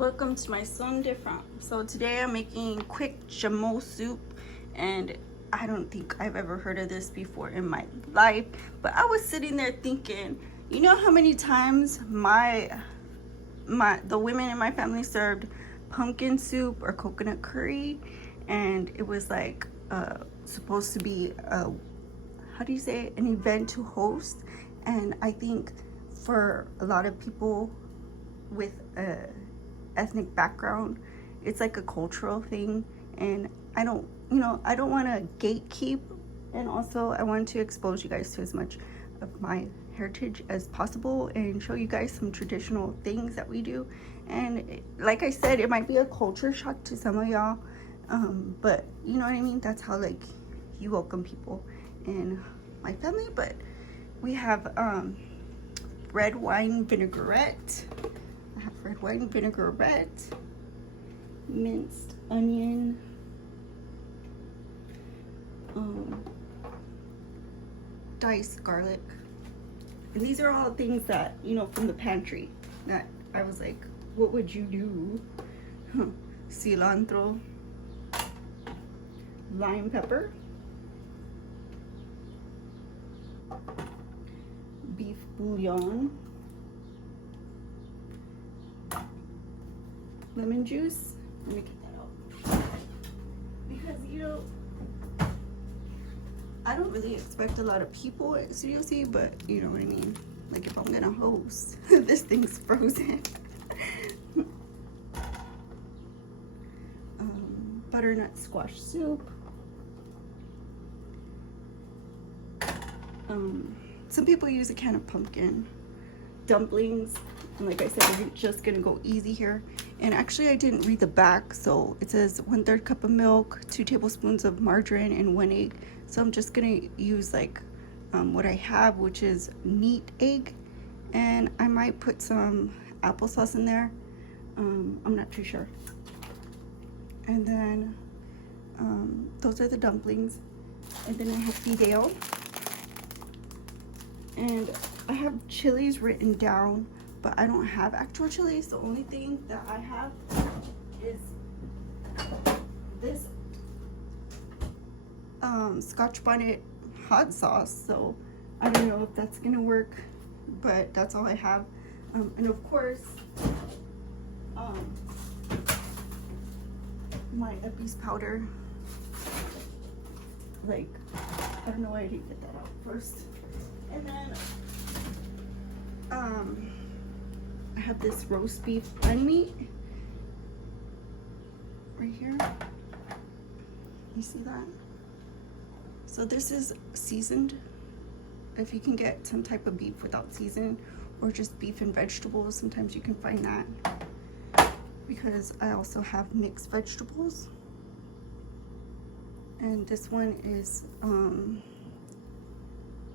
Welcome to my Sunday farm. So today I'm making quick Joumou soup, and I don't think I've ever heard of this before in my life, but I was sitting there thinking, you know how many times the women in my family served pumpkin soup or coconut curry, and it was like supposed to be how do you say it? An event to host. And I think for a lot of people with a ethnic background, it's like a cultural thing, and I don't want to gatekeep, and also I want to expose you guys to as much of my heritage as possible and show you guys some traditional things that we do. And like I said, it might be a culture shock to some of y'all, but you know what I mean, that's how like you welcome people in my family. But we have red wine vinaigrette. I have red wine vinaigrette, minced onion, diced garlic, and these are all things that, you know, from the pantry that I was like, what would you do? Cilantro, lime pepper, beef bouillon, lemon juice. Let me get that out, because you know I don't really expect a lot of people at Studio C, but you know what I mean, like if I'm gonna host this thing's frozen. Butternut squash soup. Some people use a can of pumpkin. Dumplings, and like I said, we're just gonna go easy here. And actually I didn't read the back, so it says 1/3 cup of milk, 2 tablespoons of margarine, and 1 egg. So I'm just gonna use like what I have, which is neat egg, and I might put some applesauce in there. I'm not too sure. And then those are the dumplings, and then I have fideo, and I have chilies written down, but I don't have actual chilies. The only thing that I have is this Scotch bonnet hot sauce. So I don't know if that's gonna work, but that's all I have. And of course, my Epi's powder. Like, I don't know why I didn't get that out first. And then I have this roast beef blend meat right here. You see that? So this is seasoned. If you can get some type of beef without season, or just beef and vegetables, sometimes you can find that, because I also have mixed vegetables. And this one is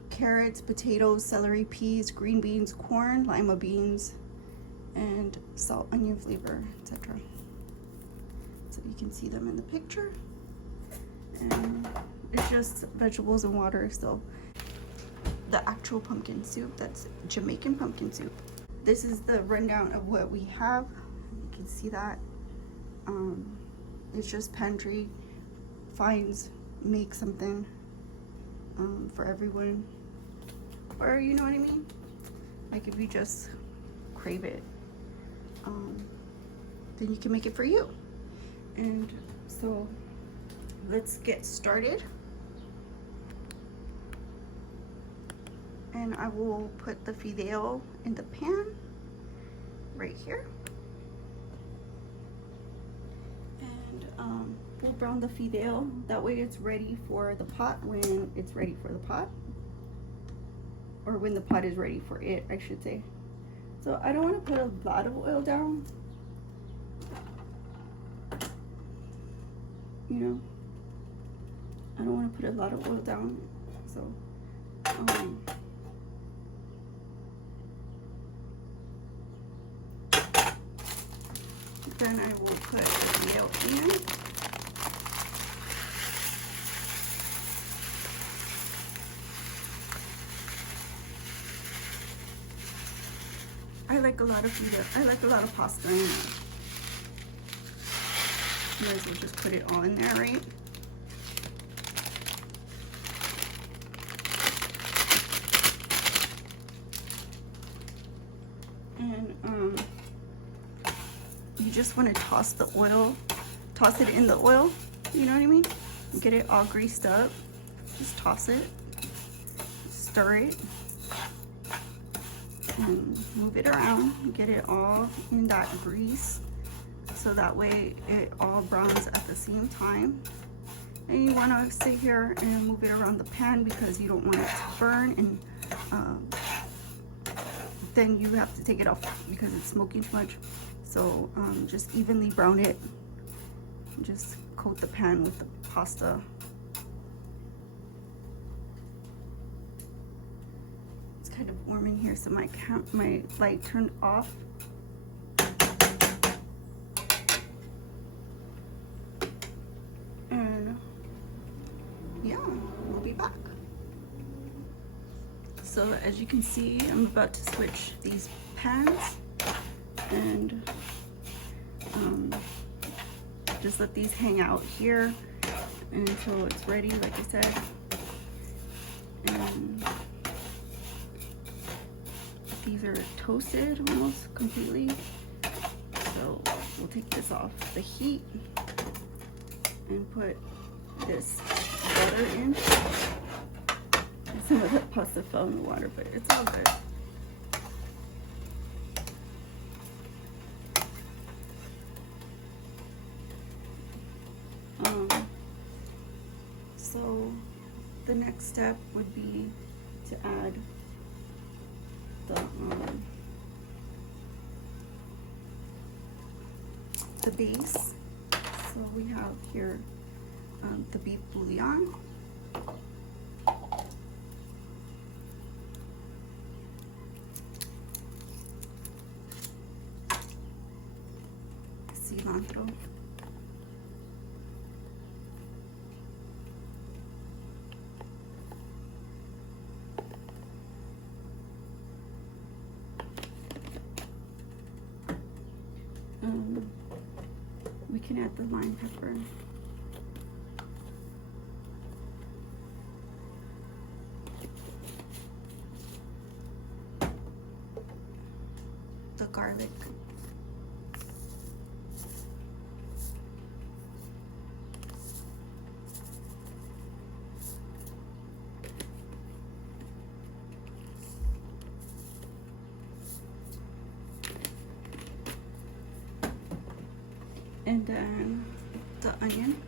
carrots, potatoes, celery, peas, green beans, corn, lima beans, and salt, onion flavor, etc. So you can see them in the picture. And it's just vegetables and water. So the actual pumpkin soup, that's Jamaican pumpkin soup. This is the rundown of what we have. You can see that. It's just Pantry finds, make something for everyone, or you know what I mean, like if you just crave it, then you can make it for you. And so let's get started, and I will put the fideo in the pan right here, and we'll brown the fideo, that way it's ready for the pot when it's ready for the pot, or when the pot is ready for it, I should say. So I don't want to put a lot of oil down, you know, I don't want to put a lot of oil down. So then I will put the fideo in. I like a lot of pasta in it. Might as well just put it all in there, right? And you just want to toss the oil, toss it in the oil, you know what I mean? Get it all greased up. Just toss it, stir it, and move it around. Get it all in that grease, so that way it all browns at the same time. And you want to sit here and move it around the pan because you don't want it to burn, and then you have to take it off because it's smoking too much. So just evenly brown it. Just coat the pan with the pasta. It's kind of warm in here, so my light turned off. And yeah, we'll be back. So as you can see, I'm about to switch these pans, and just let these hang out here until it's ready, like I said. And these are toasted almost completely, so we'll take this off the heat and put this butter in. Some of the pasta fell in the water, but it's all good. So the next step would be to add the base. So we have here the beef bouillon. Cilantro. We can add the lime pepper. The garlic. And then the onion.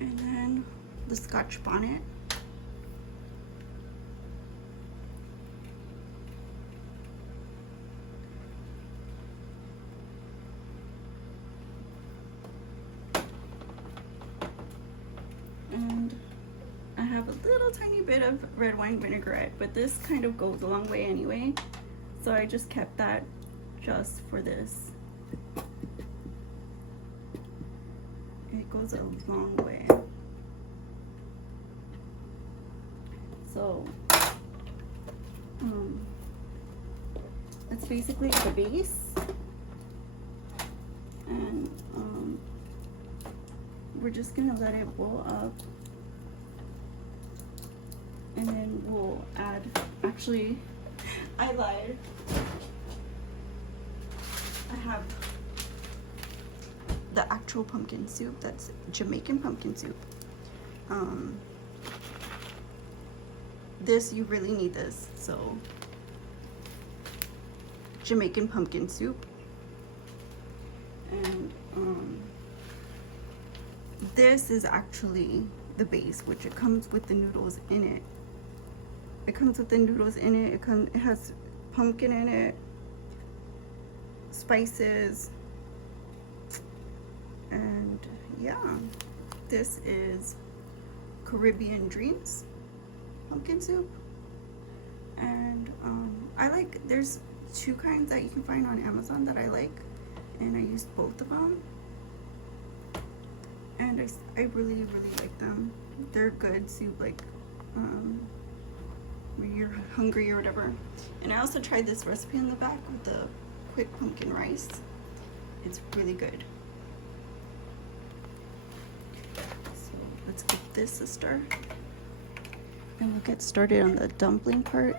And then the Scotch bonnet. And I have a little tiny bit of red wine vinaigrette, but this kind of goes a long way anyway, so I just kept that just for this. It goes a long way. So that's basically the base, and we're just gonna let it boil up. And then we'll add, actually, I lied. I have the actual pumpkin soup. That's Jamaican pumpkin soup. This, you really need this. So, Jamaican pumpkin soup. And this is actually the base, which it comes with the noodles in it. It comes with the noodles in it. It has pumpkin in it, spices, and yeah, this is Caribbean Dreams pumpkin soup. And I like, there's two kinds that you can find on Amazon that I like, and I used both of them, and I really like them. They're good soup. Like when you're hungry or whatever. And I also tried this recipe in the back with the quick pumpkin rice. It's really good. So let's give this a start. And we'll get started on the dumpling part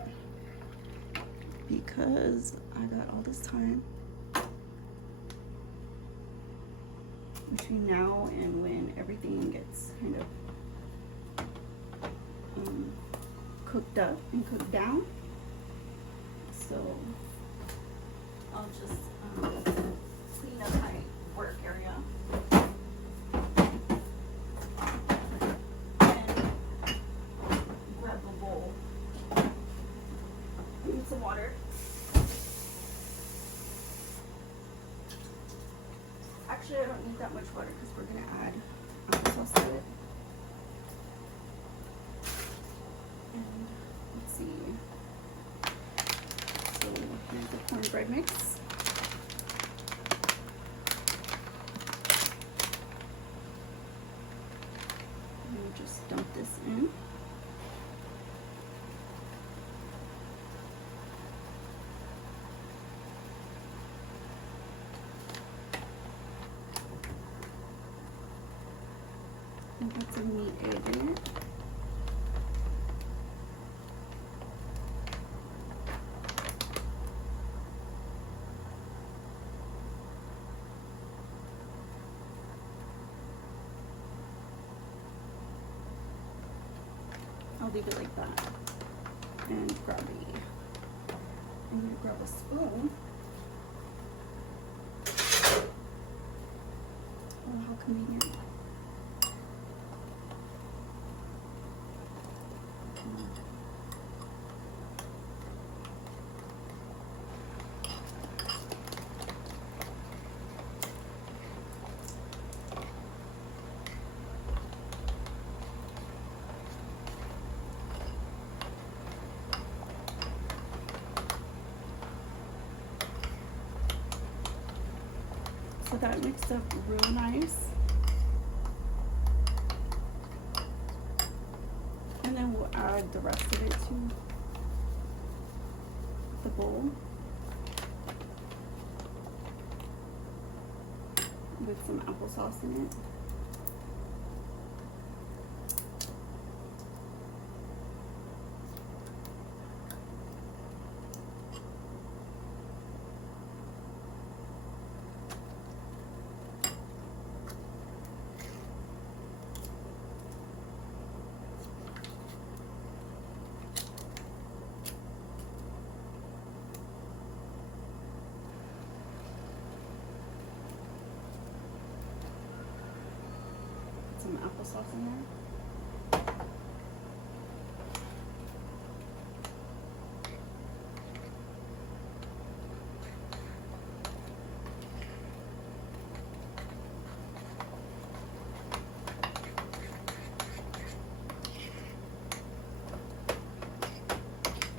because I got all this time between now and when everything gets kind of cooked up and cooked down. So I'll just clean up my work area and grab a bowl. I need some water. Actually, I don't need that much water because we're gonna add applesauce to it. And let's see. So here's the cornbread mix. And we'll just dump this in. And put some meat egg in it. I'll leave it like that. And I'm gonna grab a spoon. Oh, how convenient. So that mixed up real nice. And then we'll add the rest of it to the bowl with some applesauce in it. Some applesauce in there.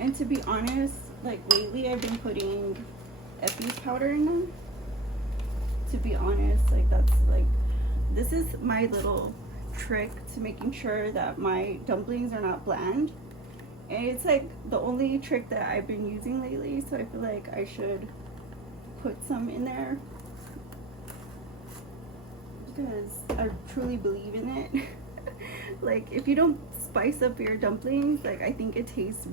And to be honest, like lately I've been putting Effie's powder in them. To be honest, like that's like, this is my little trick to making sure that my dumplings are not bland. And it's like the only trick that I've been using lately, so I feel like I should put some in there because I truly believe in it. Like if you don't spice up your dumplings, like I think it tastes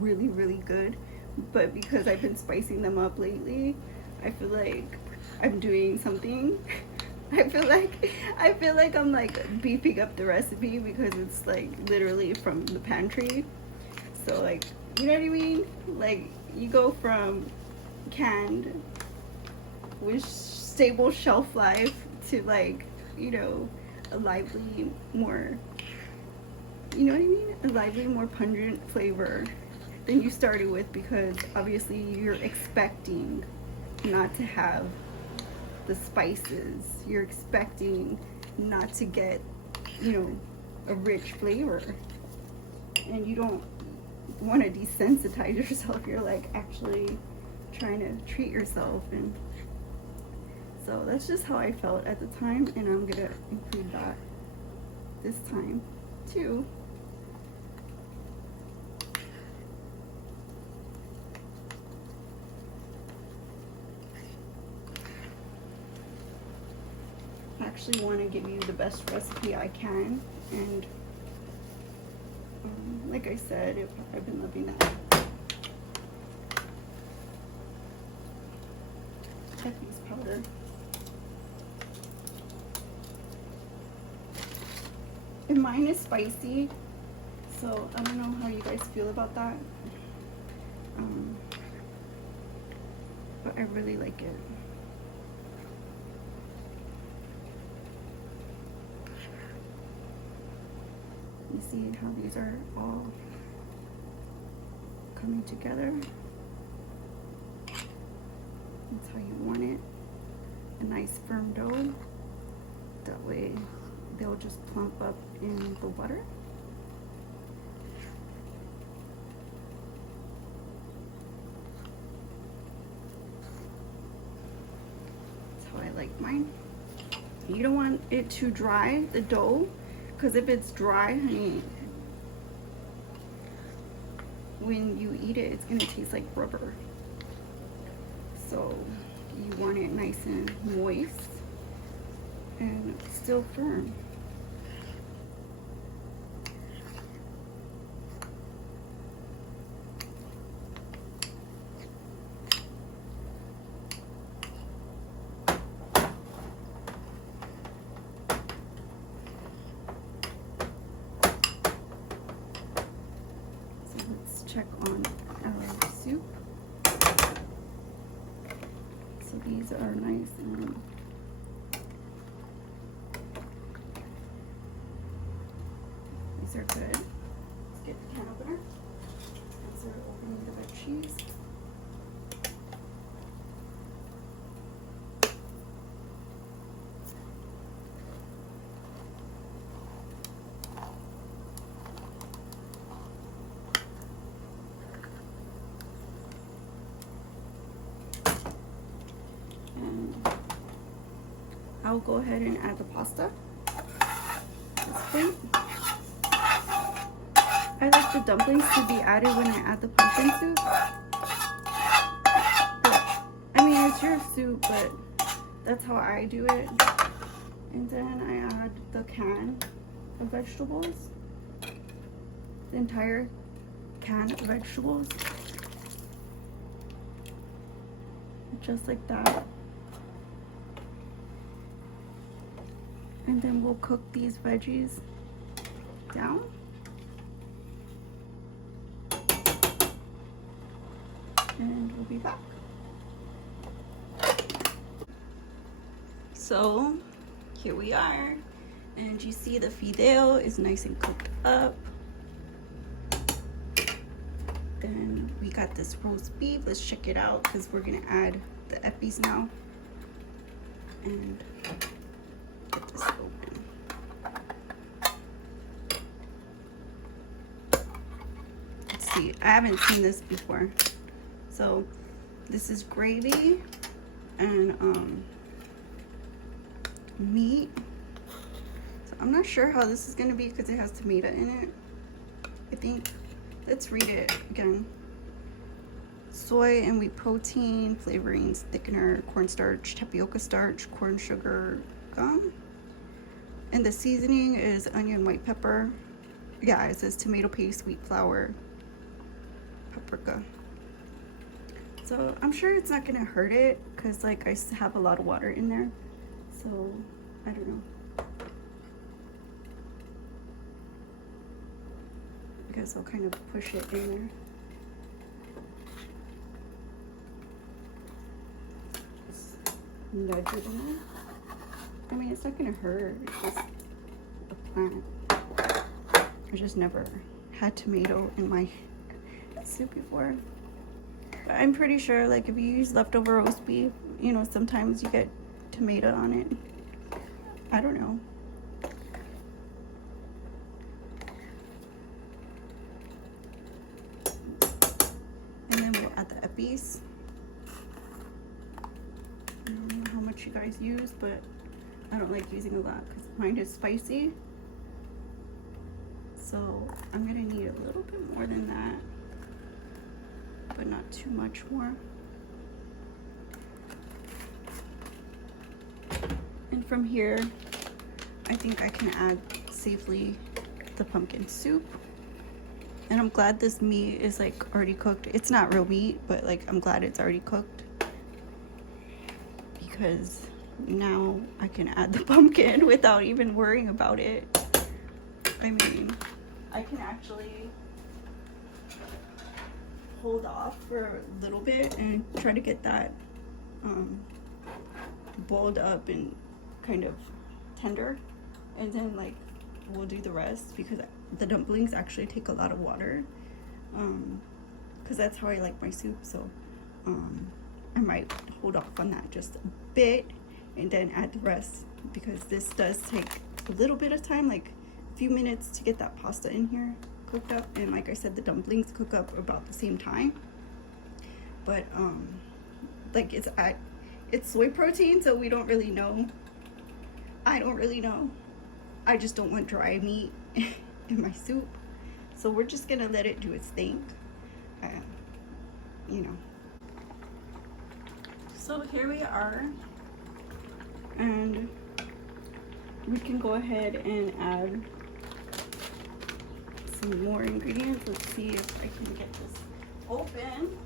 really, really good. But because I've been spicing them up lately, I feel like I'm doing something. I feel like I'm like beefing up the recipe because it's like literally from the pantry. So like, you know what I mean? Like you go from canned with stable shelf life to like, you know, a lively, more, you know what I mean? A lively, more pungent flavor than you started with, because obviously you're expecting not to have the spices. You're expecting not to get, you know, a rich flavor. And you don't want to desensitize yourself. You're like actually trying to treat yourself. And so that's just how I felt at the time, and I'm gonna include that this time too. actually want to give you the best recipe I can, and like I said, I've been loving that. Peppers powder. And mine is spicy, so I don't know how you guys feel about that. But I really like it. You see how these are all coming together? That's how you want it. A nice firm dough. That way they'll just plump up in the butter. That's how I like mine. You don't want it too dry, the dough, because if it's dry, honey, when you eat it, it's gonna taste like rubber. So you want it nice and moist and still firm. So let's check on our soup. So these are nice and these are good. Let's get the can opener. As we're opening the veggies. I'll go ahead and add the pasta. This plate. I like the dumplings to be added when I add the pumpkin soup. But, I mean, it's your soup, but that's how I do it. And then I add the can of vegetables. The entire can of vegetables. Just like that. And then we'll cook these veggies down. And we'll be back. So here we are. And you see the fideo is nice and cooked up. Then we got this roast beef. Let's check it out because we're gonna add the eppies now. And get this open. Let's see, I haven't seen this before. So this is gravy and meat. So I'm not sure how this is gonna be because it has tomato in it, I think. Let's read it again. Soy and wheat protein, flavorings, thickener, cornstarch, tapioca starch, corn sugar, gum. And the seasoning is onion, white pepper. Yeah, it says tomato paste, wheat flour, paprika. So I'm sure it's not gonna hurt it because like I have a lot of water in there. So I don't know. I guess I'll kind of push it in there. Just nudge it in there. I mean, it's not gonna hurt. It's just a plant. I just never had tomato in my soup before. But I'm pretty sure, like, if you use leftover roast beef, you know, sometimes you get tomato on it. I don't know. And then we'll add the eppies. I don't know how much you guys use, but I don't like using a lot because mine is spicy. So I'm gonna need a little bit more than that, but not too much more. And from here, I think I can add safely the pumpkin soup. And I'm glad this meat is like already cooked. It's not real meat, but like I'm glad it's already cooked, because now I can add the pumpkin without even worrying about it. I mean, I can actually hold off for a little bit and try to get that boiled up and kind of tender, and then like we'll do the rest, because the dumplings actually take a lot of water, because that's how I like my soup. So I might hold off on that just a bit and then add the rest, because this does take a little bit of time, like a few minutes to get that pasta in here cooked up. And like I said, the dumplings cook up about the same time, but like it's soy protein, so we don't really know. I don't really know. I just don't want dry meat in my soup, so we're just gonna let it do its thing, you know. So here we are, and we can go ahead and add some more ingredients. Let's see if I can get this open.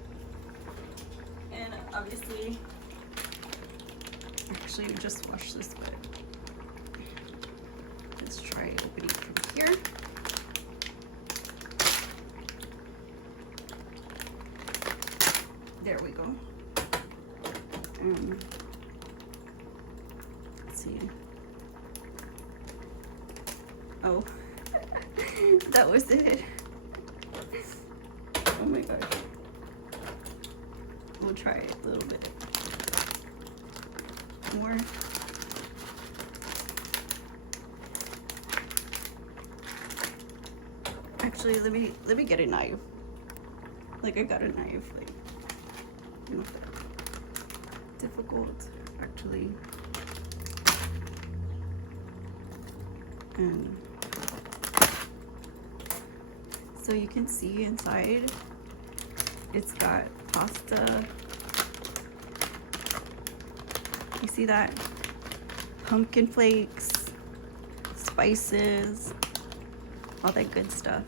And obviously, actually just wash this, but let's try opening from here. There we go. Let's see. Oh, that was it. Oh my gosh. We'll try it a little bit more. Actually, let me get a knife. Like I got a knife. Like, you know, difficult actually. And so you can see inside it's got pasta. You see that? Pumpkin flakes, spices, all that good stuff.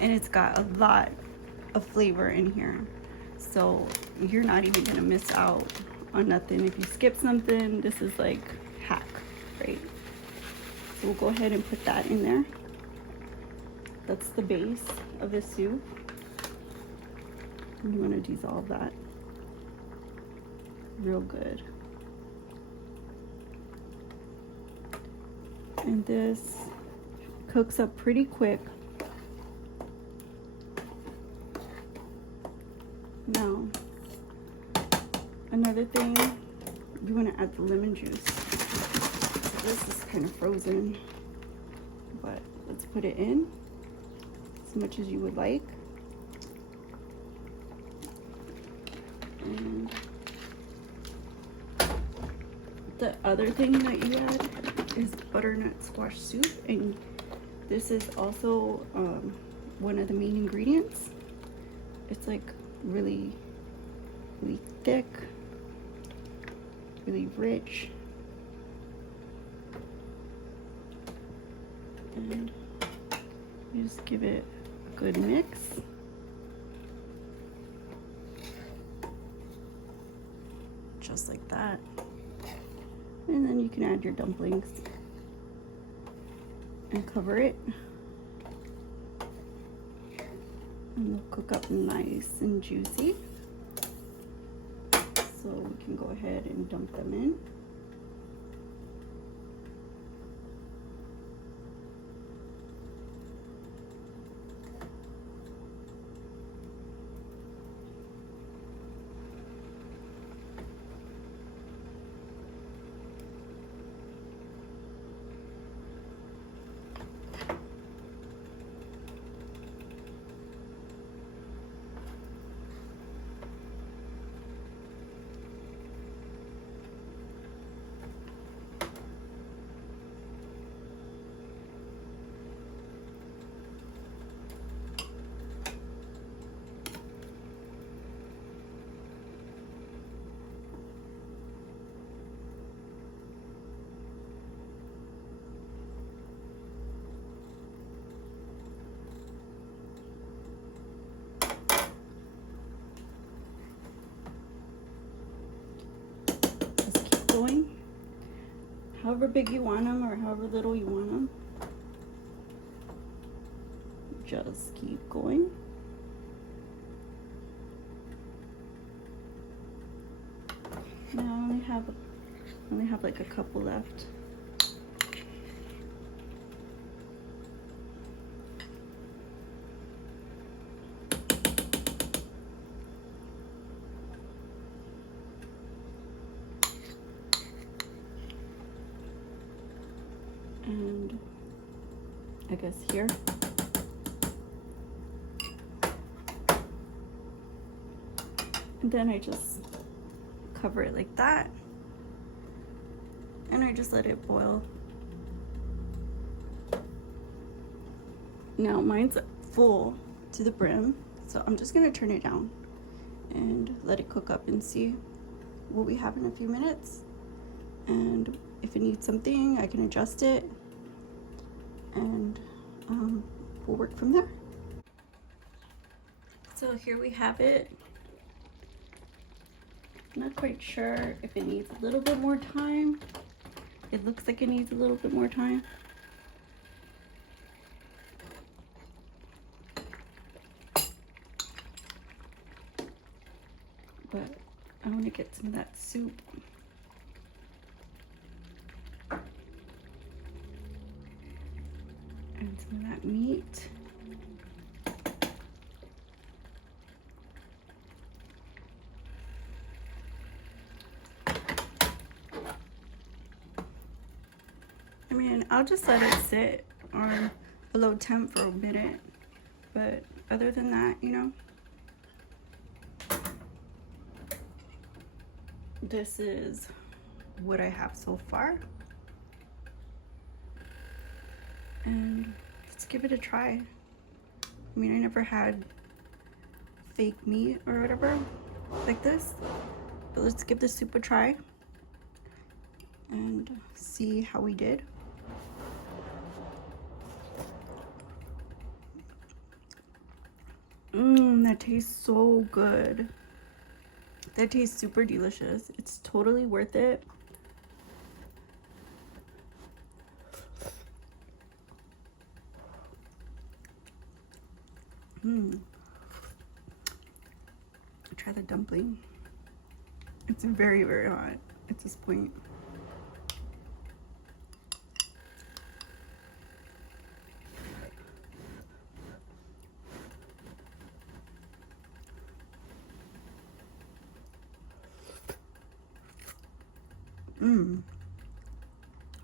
And it's got a lot of flavor in here, so you're not even gonna miss out on nothing. If you skip something, this is like hack, right? So we'll go ahead and put that in there. That's the base of the soup. You want to dissolve that real good. And this cooks up pretty quick. Now, another thing, you want to add the lemon juice. This is kind of frozen, but let's put it in as much as you would like. And the other thing that you add is butternut squash soup, and this is also one of the main ingredients. It's like really thick, really rich, and you just give it a good mix. Just like that. And then you can add your dumplings and cover it. And they'll cook up nice and juicy. So we can go ahead and dump them in. however big you want them or however little you want them. Just keep going. Now I only have like a couple left. And I guess here. And then I just cover it like that. And I just let it boil. Now mine's full to the brim, so I'm just gonna turn it down and let it cook up and see what we have in a few minutes. And if it needs something, I can adjust it, and we'll work from there. So here we have it. I'm not quite sure if it needs a little bit more time. It looks like it needs a little bit more time. But I want to get some of that soup. And some of that meat. I mean, I'll just let it sit on a low temp for a minute. But other than that, you know, this is what I have so far. And let's give it a try. I mean, I never had fake meat or whatever like this, but let's give the soup a try and see how we did. That tastes so good. That tastes super delicious. It's totally worth it. Try the dumpling. It's very, very hot at this point.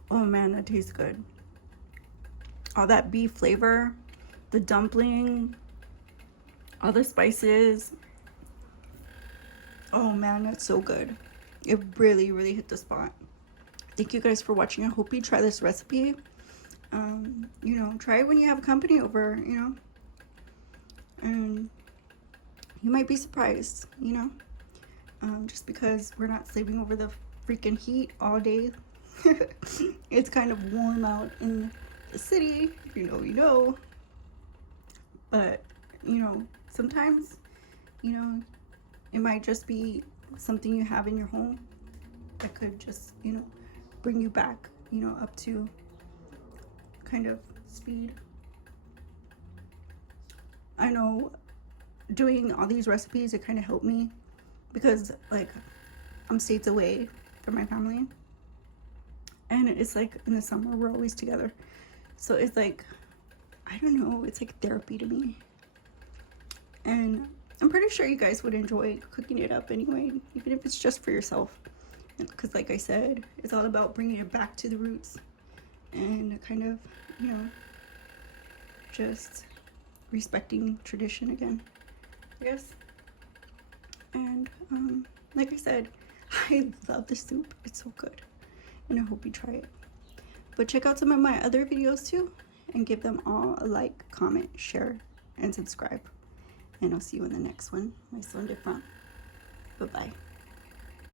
Oh man, that tastes good. All that beef flavor, the dumpling, all the spices. Oh man, that's so good. It really, really hit the spot. Thank you guys for watching. I hope you try this recipe. You know, try it when you have company over, you know. And you might be surprised, you know. Just because we're not sleeping over the freaking heat all day. It's kind of warm out in the city, you know. But, you know, sometimes, you know, it might just be something you have in your home that could just, you know, bring you back, you know, up to kind of speed. I know doing all these recipes, it kind of helped me because, like, I'm states away from my family. And it's like in the summer, we're always together. So it's like, I don't know, it's like therapy to me. And I'm pretty sure you guys would enjoy cooking it up anyway, even if it's just for yourself. Because like I said, it's all about bringing it back to the roots and kind of, you know, just respecting tradition again, I guess. And like I said, I love the soup. It's so good. And I hope you try it. But check out some of my other videos too and give them all a like, comment, share, and subscribe. And I'll see you in the next one. My son different. Bye-bye.